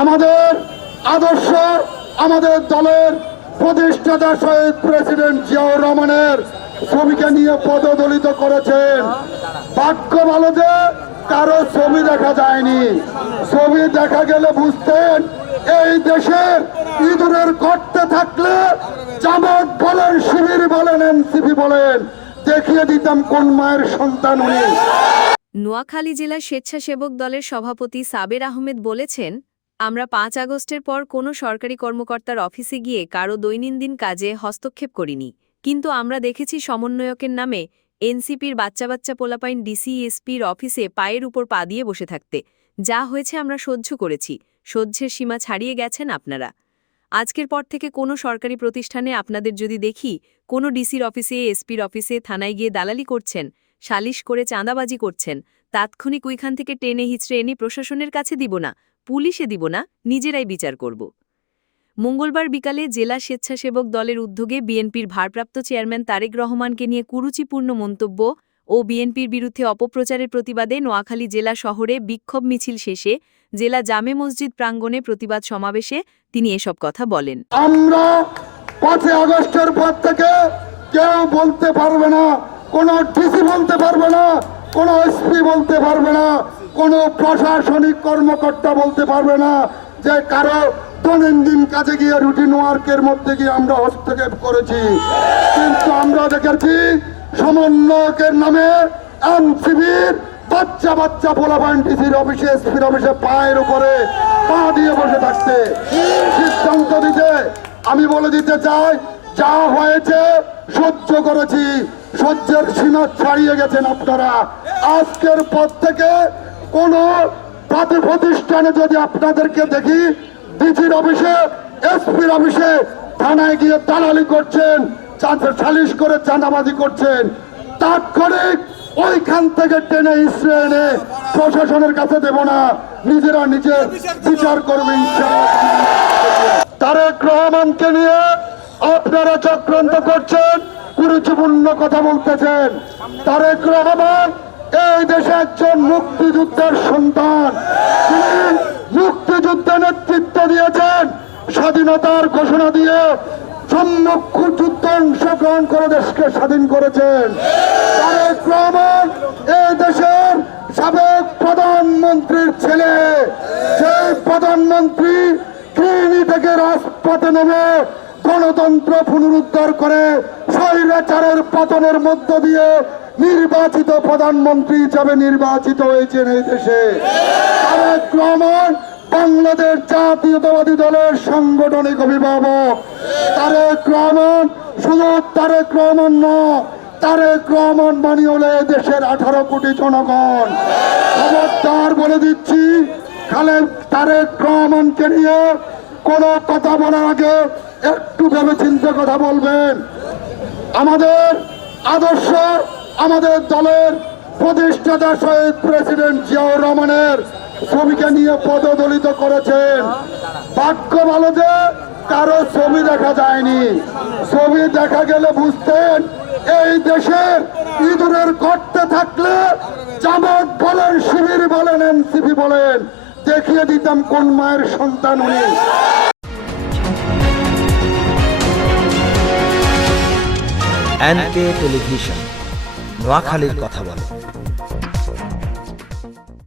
আমাদের আদর্শ, আমাদের দলের প্রতিষ্ঠাতা শহীদ প্রেসিডেন্ট জিয়াউর রহমানের ছবিকে নিয়ে পদদলিত করেছেন। বাক্য ভালো যে কারও ছবি দেখা যায়নি। ছবি দেখা গেলে বুঝতেন এই দেশের ইঁদুরের গর্তে থাকলে জামাত বলেন, শিবির বলেন, এনসিপি বলেন, দেখিয়ে দিতাম কোন মায়ের সন্তান উনি। নোয়াখালী জেলা স্বেচ্ছাসেবক দলের সভাপতি সাবের আহমেদ বলেছেন আমরা পাঁচ আগস্টের পর কোনো সরকারি কর্মকর্তার অফিসে গিয়ে কারও দৈনন্দিন কাজে হস্তক্ষেপ করিনি। কিন্তু আমরা দেখেছি সমন্বয়কের নামে এনসিপির বাচ্চা বাচ্চা পোলাপাইন ডিসিএসপির অফিসে পায়ের উপর পা দিয়ে বসে থাকতে। যা হয়েছে আমরা সহ্য করেছি। সহ্যের সীমা ছাড়িয়ে গেছেন আপনারা। আজকের পর থেকে কোনো সরকারি প্রতিষ্ঠানে আপনাদের যদি দেখি, কোনো ডিসির অফিসে, এসপির অফিসে থানায় গিয়ে দালালি করছেন, সালিশ করে চাঁদাবাজি করছেন, তাৎক্ষণিক ওইখান থেকে টেনে হিচড়ে এনে প্রশাসনের কাছে দিব না। পুলিশে দিব না, নিজেরাই বিচার করব। মঙ্গলবার বিকালে জেলা স্বেচ্ছাসেবক দলের উদ্যোগে বিএনপির ভারপ্রাপ্ত চেয়ারম্যান তারেক রহমানকে নিয়ে কুরুচিপূর্ণ মন্তব্য ও বিএনপির বিরুদ্ধে অপপ্রচারের প্রতিবাদে নোয়াখালী জেলা শহরে বিক্ষোভ মিছিল শেষে জেলা জামে মসজিদ প্রাঙ্গণে প্রতিবাদ সমাবেশে তিনি এসব কথা বলেন। আমরা পাঁচই আগস্টের পর থেকে কেউ বলতে পারবে না, কোনো ডিসি বলতে পারবে না, কোনো এসপি বলতে পারবে না। কোনো প্রশাসনিক কর্মকর্তা বলতে পারবে না যে কারও দৈনন্দিন কাজে গিয়ে রুটিন ওয়ার্কের মধ্যে গিয়ে আমরা হস্তক্ষেপ করেছি। কিন্তু আমরা দেখেছি সমন্বয়কের নামে এনসিবির বাচ্চা বাচ্চা পোলাপান ডিসির অফিসে এসপির অফিসে পায়ের উপরে পা দিয়ে বসে থাকতে সিদ্ধান্ত দিতে আমি বলে দিতে চাই, যা হয়েছে সহ্য করেছি। সহ্যের সীমা ছাড়িয়ে গেছেন আপনারা। আজকের পর থেকে কোন পাতি প্রতিষ্ঠানে যদি আপনাদেরকে দেখি, ডিসির অফিসে, এসপির অফিসে থানায় গিয়ে দালালি করছেন সালিশ করে চাঁদাবাজি করছেন, তাৎক্ষণিক ওইখান থেকে টেনে ইসরে এনে প্রশাসনের কাছে দেব না। নিজেরা নিজের বিচার করবে তারেক রহমানকে নিয়ে আপনারা চক্রান্ত করছেন গুরুত্বপূর্ণ কথা বলতেছেন। তারেক রহমান এই দেশে একজন মুক্তিযুদ্ধের সন্তান তিনি মুক্তিযুদ্ধে নেতৃত্ব দিয়েছেন, স্বাধীনতার ঘোষণা দিয়ে সম্মুখ যুদ্ধ অংশগ্রহণ করে দেশকে স্বাধীন করেছেন। এই দেশের সাবেক প্রধানমন্ত্রীর ছেলে। সেই প্রধানমন্ত্রী থেকে রাজপথে নেমে গণতন্ত্র পুনরুদ্ধার করে স্বৈরাচারের পতনের মধ্য দিয়ে নির্বাচিত প্রধানমন্ত্রী হিসাবে নির্বাচিত হয়েছেন এই দেশে। বাংলাদেশ জাতীয়তাবাদী দলের সাংগঠনিক অভিভাবক। তারেক রহমান শুধু তারেক রহমান নয়, তারেক রহমান মানি হলে দেশের আঠারো কোটি জনগণ। খবরদার বলে দিচ্ছি, খালেদ তারেক রহমানকে নিয়ে কোনো কথা বলার আগে একটু ভেবে চিন্তে কথা বলবেন। আমাদের আদর্শ আমাদের দলের প্রতিষ্ঠাতা শহীদ প্রেসিডেন্ট জিয়াউর রহমানের ছবিকে নিয়ে পদদলিত করেছেন। বাক্য ভালো যে কারও ছবি দেখা যায়নি। ছবি দেখা গেলে বুঝতেন এই দেশের ইঁদুরের গর্তে থাকলে জামাত বলেন, শিবির বলেন, এনসিপি বলেন, দেখিয়ে দিতাম কোন মায়ের সন্তান উনি। টেলিভিশন। নোয়াখালীর কথা বলে।